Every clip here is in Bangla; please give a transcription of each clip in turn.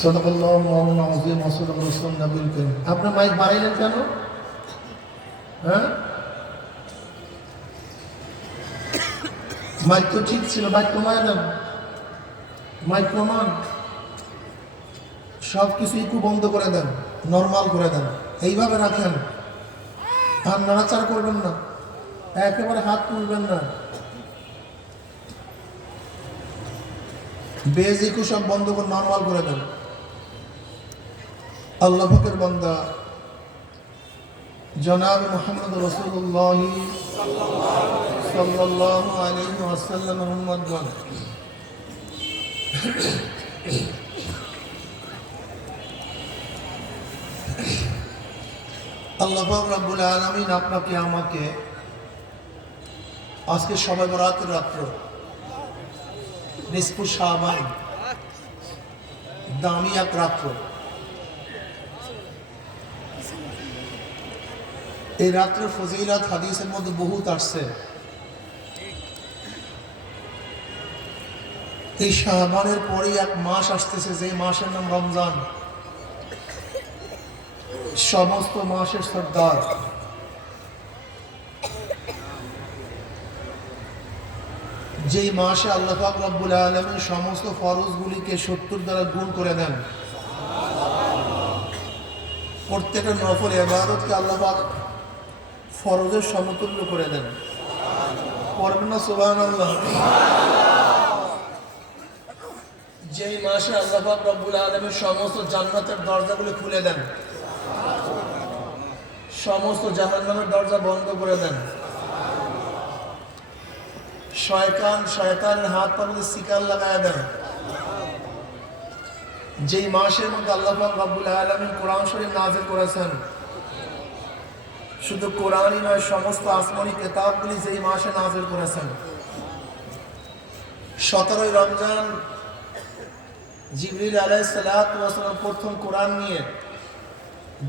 সাদাকাল্লাহু মাওলানা আযীম ওয়া সাদাকা রাসূলুন নবীল কারীম। আপনি মাইক বাড়াইলেন কেন? হ্যাঁ, মাইক তো ঠিক ছিল, মাইক কমায় দেন, মাইক কমান, সব কিছু একটু বন্ধ করে দেন, নর্মাল করে দেন, এইভাবে রাখেন। আর নাড়াচাড়া করবেন না, একেবারে হাত তুলবেন না, বেজিকু সব বন্ধ করে নর্মাল করে দেন। আল্লাহ পাকের বান্দা জনাব মুহাম্মদ রাসূলুল্লাহ সাল্লাল্লাহু আলাইহি ওয়াসাল্লাম উম্মতগণ, আল্লাহ পাক রব্বুল আলামিন আপনাকে আমাকে আজকে শবে বরাতের রাত্র, নিসফু শাবান, দামি এক রাত্র, এই রাত্রের ফজিলত হাদিসের মধ্যে বহুত আসছে। এই শাবানের পরে এক মাস আসতেছে, যে মাসের নাম রমজান, সমস্ত মাসের সর্দার। যেই মাসে আল্লাহ পাক রব্বুল আলামিন সমস্ত ফরজগুলিকে 70 দ্বারা গুণ করে দেন, প্রত্যেকটা নফল ইবাদতকে আল্লাহ পাক ফরজের সমতুল্য করে দেন। পড়বেন না সুবহানাল্লাহ? যেই মাসে আল্লাহ পাক রব্বুল আলামিন সমস্ত জান্নাতের দরজাগুলি খুলে দেন, সমস্ত জাহান্নামের দরজা বন্ধ করে দেন, শয়তানের হাত পা মধ্যে শিকার লাগায় দেন। যেই মাসের মধ্যে আল্লাহ পাক রব্বুল আলামিন কোরআন শরীফ নাযিল করেছেন, শুধু কোরআনই নয়, সমস্ত আসমানি কিতাবগুলি যেই মাসে নাযিল করেছেন। 17ই রমজান জিবরিল আলাইহিস সালাতু ওয়াস সালাম প্রথম কোরআন নিয়ে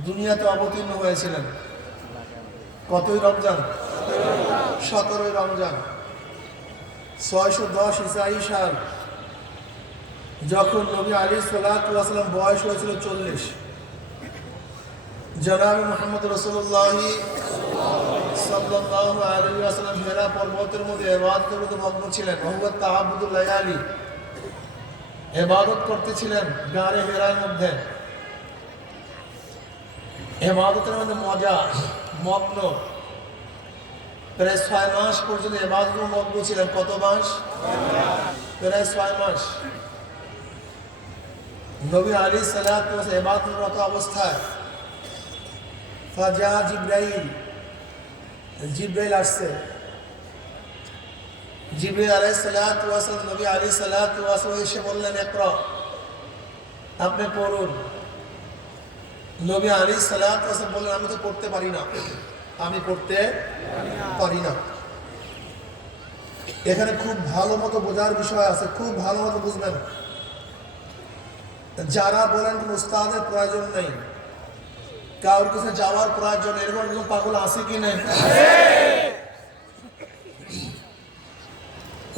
দুনিয়াতে অবতীর্ণ হয়েছিলেন। কতই রমজান? 17ই রমজান 610 ঈসাই সাল, যখন নবী আলাইহিস সালাতু ওয়াস সালাম বয়স হয়েছিল 40। জনাব মুহাম্মদ রাসূলুল্লাহ সাল্লাল্লাহু আলাইহি ওয়াসাল্লাম হেরা পর্বতের মধ্যে ইবাদতের মধ্যে মগ্ন ছিলেন। হুয়া তাআব্বুদুল লায়ালি, ইবাদত করতেছিলেন গারে হেরার মধ্যে। ইবাদতের মধ্যে মজা, মগ্ন, প্রায় 6 মাস পর্যন্ত ইবাদতে মগ্ন ছিলেন। কত মাস? প্রায় 6 মাস। নবী আলাইহিস সালাতু ওয়াস সালাম ইবাদতরত অবস্থায় ফাজা জিবরাইল আসছে। জিবরাইল আলাইহিস সালাতু ওয়াস সালাম নবী আলাইহিস সালাতু ওয়াস সালাম এসে বললেন, ইকরা, আপনি পড়ুন। নবী আলাইহিস সালাতু ওয়াস সালাম বললেন, আমি তো পড়তে পারি না, আমি পড়তে পারি না। এখানে খুব ভালো মতো বোঝার বিষয় আছে, খুব ভালো মতো বুঝবেন। যারা বলেন উস্তাদের প্রয়োজন নেই, কারোর কাছে যাওয়ার প্রয়োজন, এরকম একজন পাগল আছে কি নেই?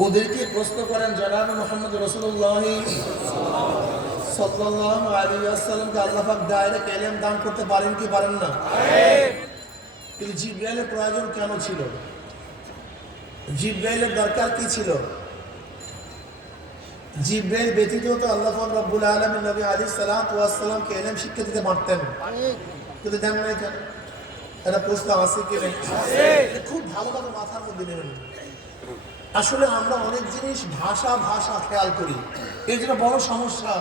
ওদেরকে প্রশ্ন করেন, জনাব মুহাম্মদ রাসূলুল্লাহ সাল্লাল্লাহু আলাইহি ওয়াসাল্লামকে আল্লাহ পাক ডাইরেক্ট ইলম দান করতে পারেন কি পারেন না? কিন্তু জিবরাইলের প্রয়োজন কেন ছিল? জিবরাইলের দরকার কি ছিল? জিবরাইল ব্যতীত তো আল্লাহ পাক রব্বুল আলামিন নবী আলাইহিস সালাতু ওয়াস সালামকে ইলম শিক্ষা দিতে পারতেন, কিন্তু দেন নাই কেন? এটা প্রশ্ন আছে কি নেই? খুব ভালোভাবে মাথার মধ্যে নেবেন। আসলে আমরা অনেক জিনিস ভাষা খেয়াল করি, এই জন্য বড় সমস্যা।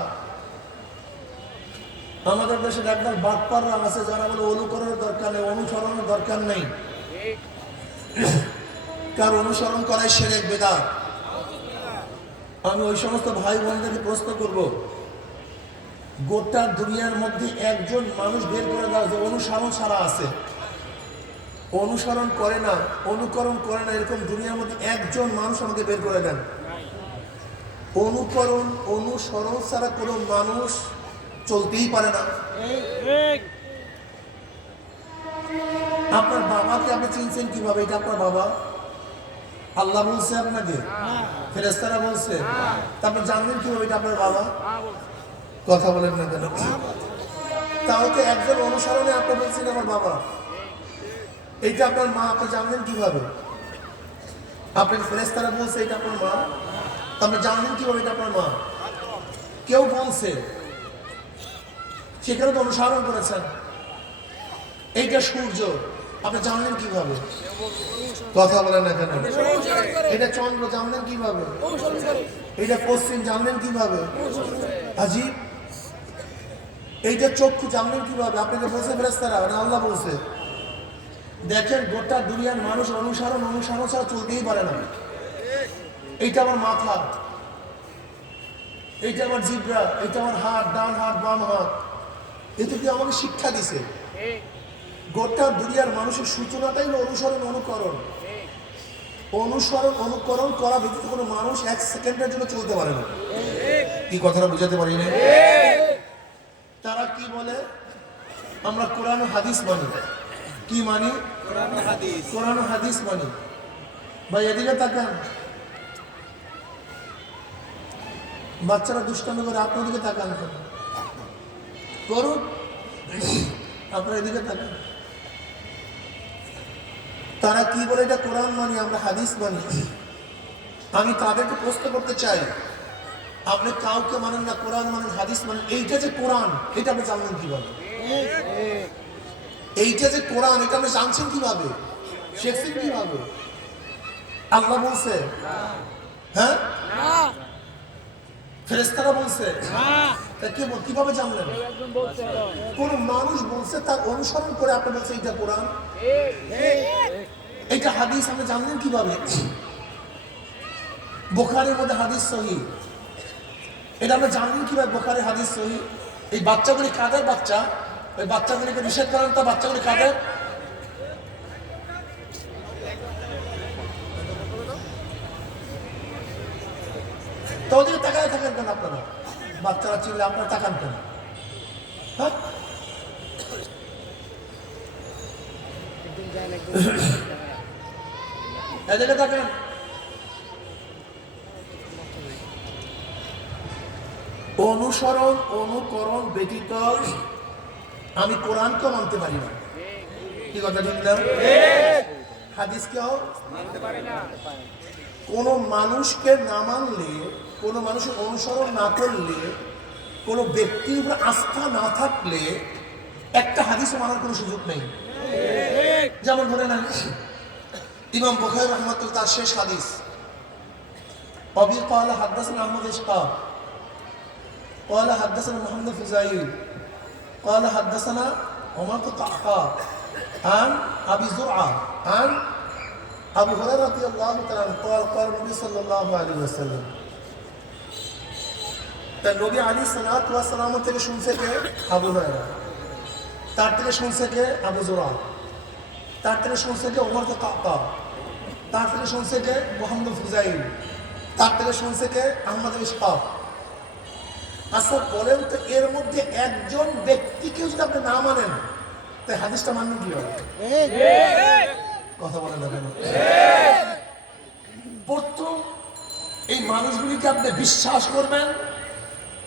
আমাদের দেশে একবার বাটপাররা আছে যারা বলে অনুকরণের দরকার নেই, অনুসরণের দরকার নেই, কার অনুসরণ করাই শিরক বিদআত। আমি ওই সমস্ত ভাই বোনদেরকে প্রশ্ন করব, গোটা দুনিয়ার মধ্যে একজন মানুষ বের করে দাও যে অনুসরণ ছাড়া আছে, অনুসরণ করে না, অনুকরণ করে না, এরকম দুনিয়ার মধ্যে একজন মানুষ আমাকে বের করে দেন। অনুসরণ ছাড়া কোনো মানুষ চলতেই পারে না। আপনার বাবাকে আপনি চিনছেন কিভাবে? এটা আপনার বাবা? আল্লাহ বলছে আপনাকে? ফেরেশতারা বলছে? তা আপনি জানবেন কিভাবে এটা আপনার বাবা? কথা বলেন না কেন? তাও তো একজন অনুসরণে আপনি বলছেন আমার বাবা, এইটা আপনার মা, আপনি জানলেন কিভাবে? আপনার ফেরেশতারা বলছে এটা আপনার মা, আপনি জানলেন কিভাবে এটা আপনার মা? কেউ বলছে, সেখানে তো অনুসরণ করেছেন। এইটা সূর্য, আপনি জানলেন কিভাবে? কথা বলেন না কেন? এটা চন্দ্র, জানলেন কিভাবে? এটা পশ্চিম, জানলেন কিভাবে? আজীব। এইটা চক্ষু, জানলেন কিভাবে? আপনাকে বলছে ফেরেশতারা না আল্লাহ বলছে? দেখেন গোটা দুনিয়ার মানুষ অনুসরণ ছাড়া চলতেই পারে না। এইটা আমার মাথা, এইটা আমার জিহ্বা, এইটা আমার হাত, ডান হাত বাম হাত। এটা কি আমাকে শিক্ষা দিছে? গোটা দুনিয়ার মানুষের সূচনাটাই হলো অনুকরণ করা ব্যতীত কোনো মানুষ এক সেকেন্ডের জন্য চলতে পারে না। কি কথাটা বুঝাতে পারি না? তারা কি বলে? আমরা কোরআন ও হাদিস মানি। কি মানি? কোরআন ও হাদিস মানি। ভাই এদিকে তাকান, বাচ্চারা দুষ্টামি করে, আপনার দিকে তাকান করুন, আপনার এদিকে তাকান। তারা কি বলে? এটা কোরআন মানি, আমরা হাদিস মানি। আমি তাদেরকে প্রশ্ন করতে চাই, আপনি কাউকে মানেন না, কোরআন মানেন, হাদিস মানেন, এইটা যে কোরআন, এটা আপনি জানলেন কিভাবে? এইটা যে কোরআন, এটা আপনি জানছেন কিভাবে? শিখছেন কিভাবে? আল্লাহ বলছে? হ্যাঁ, ফেরেশতারা বলছে? কিভাবে জানলেন? কোন মানুষ বলছে, তার অনুসরণ করে আপনি বলছেন এটা কোরআন, এটা হাদিস, আপনি জানলেন কিভাবে? বুখারীর মধ্যে হাদিস সহিহ, এটা আপনি জানলেন কিভাবে? বুখারী হাদিস সহিহ। এই বাচ্চাগুলি কাদের বাচ্চা? ওই বাচ্চাগুলিকে নিষেধ করেন তো, বাচ্চাগুলি কাদের? তো ওদিকে তাকায় থাকেন কেন আপনারা? বাচ্চারা চিনলে আপনারা তাকান কেন? হ্যাঁ, এদিকে তাকান। অনুকরণ ব্যতীত আমি কোরআনকে মানতে পারি না। কি কথা ঠিক না? হাদিসকেও মানতে পারি না। কোনো মানুষকে না মানলে, কোনো মানুষের অনুসরণ না করলে, কোনো ব্যক্তির উপর আস্থা না থাকলে একটা হাদিসও মানার কোনো সুযোগ নেই। যেমন ধরে নেন ইমাম বুখারী রাহমাতুল্লাহ তার শেষ হাদিস, অবি ক্বালা হাদাসানা আহমদ ইসহাক ক্বালা হাদাসানা মুহাম্মদ ফুজাইল ক্বালা হাদাসানা ওমর কাকা আন আবি যুরআ আন আবু হুরায়রা রাদিয়াল্লাহু তাআলা قال قال নবী সাল্লাল্লাহু আলাইহি ওয়াসাল্লাম। তাই নবী আলাইহিস সালাতু ওয়াস সালাম থেকে শুনছে কে? আবু হুরায়রা। তার থেকে শুনছে কে? আবু যুরআ। তার থেকে শুনছে কে? ওমর কাকা। তার থেকে শুনছে কে? মুহাম্মদ ফুজাইল। তার থেকে শুনছে কে? আহমদ ইসহাক। আচ্ছা বলেন তো, এর মধ্যে একজন ব্যক্তিকে যদি আপনি না মানেন, তাই হাদিসটা মানবেন কিভাবে? কথা বলেন না কেন? প্রথম এই মানুষগুলিকে আপনি বিশ্বাস করবেন,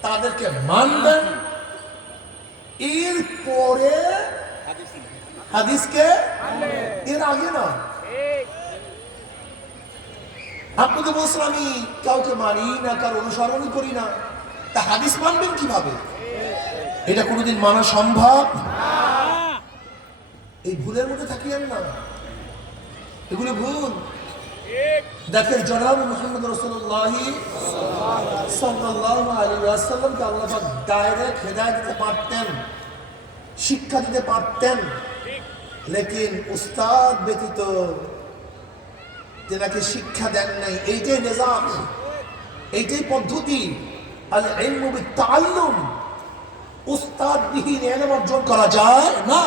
তাদেরকে মানবেন, এরপরে হাদিসকে, এর আগে না। আপনি তো বলছেন আমি কাউকে মানি না, কার অনুসরণই করি না, তা হাদিস মানবেন কিভাবে? এটা কোনোদিন মানা সম্ভব? এই ভুলের মধ্যে থাকিয়েন না, এগুলো ভুল। দেখেন জনাব মুহাম্মদ রাসূলুল্লাহ সাল্লাল্লাহু আলাইহি ওয়াসাল্লামকে আল্লাহ পাক ডাইরেক্ট হেদায়েত দিতে পারতেন, শিক্ষা দিতে পারতেন, লেকিন উস্তাদ ব্যতীত তেনাকে শিক্ষা দেন নাই। এইটাই নিজাম, এইটাই পদ্ধতি। আল ইলমু বিত-তাআল্লুম, উস্তাদ বিহীন ইলম অর্জন করা যায় না,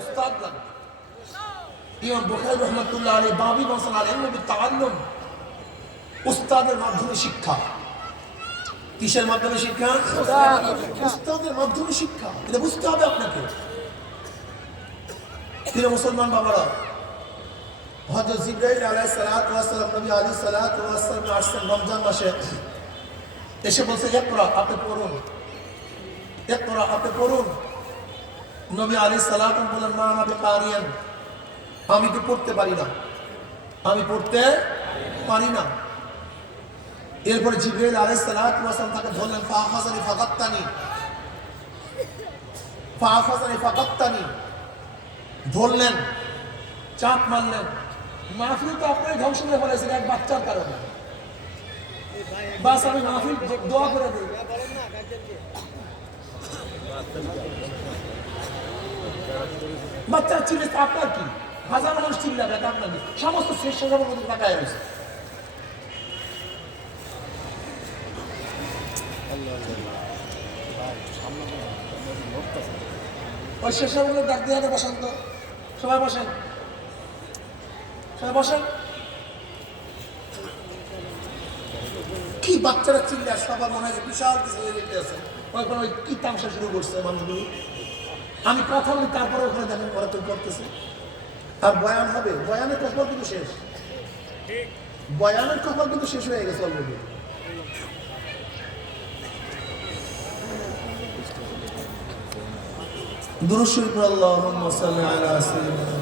উস্তাদ লাগবে। ইমাম বুখারী রাহমাতুল্লাহ আলাইহি বাবি মাসালা আল ইলমু বিত-তাআল্লুম, উস্তাদের মাধ্যমে শিক্ষা। কিসের মাধ্যমে শিক্ষা? উস্তাদের মাধ্যমে শিক্ষা। এটা বুঝতে হবে আপনাকে। প্রিয় মুসলমান বাবারা, হযরত জিবরাইল আলাইহিস সালাতু ওয়াস সালাম নবী আলাইহিস সালাতু ওয়াস সালাম আসছেন রমজান মাসে, এসে বলছে ইকরা, আপনি পড়ুন। ইকরা, আপনি পড়ুন। নবী আলাইহিস সালাম বলেন, মা আনা বিকারিয়ান, আমি তো পড়তে পারি না, আমি পড়তে পারি না। এরপরে জিবরাইল আলাইহিস সালাম তাকে ধরলেন, ফাআখাযানি ফাকাত্তানি, ফাআখাযানি ফাকাত্তানি, ধরলেন, চাপ মারলেন। মাহফিল তো আপনারই ধ্বংস করে ফেলেছেন এক বাচ্চার কারণে। বাস আমি মাহফিল দোয়া করে দিই। বাচ্চার চিল্লে আপনার কি? হাজার মানুষ চিল্লাবে, আপনার কি? সমস্ত শ্রেষ্ঠ সবার মধ্যে তাকায় রয়েছে। ওই শেষগুলো ডাক দিয়ে বসেন তো, সবাই বসেন, সবাই বসেন। কি বাচ্চারা চিল্লা, সবার মনে হয় বিশাল কিছু হয়ে যেতে আছে। ওই কি তামসা শুরু করছে মানুষগুলো। আমি কথা বলি, তারপরে ওখানে দেখেন ওরা তো করতেছে। আর বয়ান হবে, বয়ানের কপাল কিন্তু শেষ, বয়ানের কপাল কিন্তু শেষ হয়ে গেছে অলরেডি। দুরূদ শরীফ, আল্লাহুম্মা সাল্লি আলা সাইয়্যিদিনা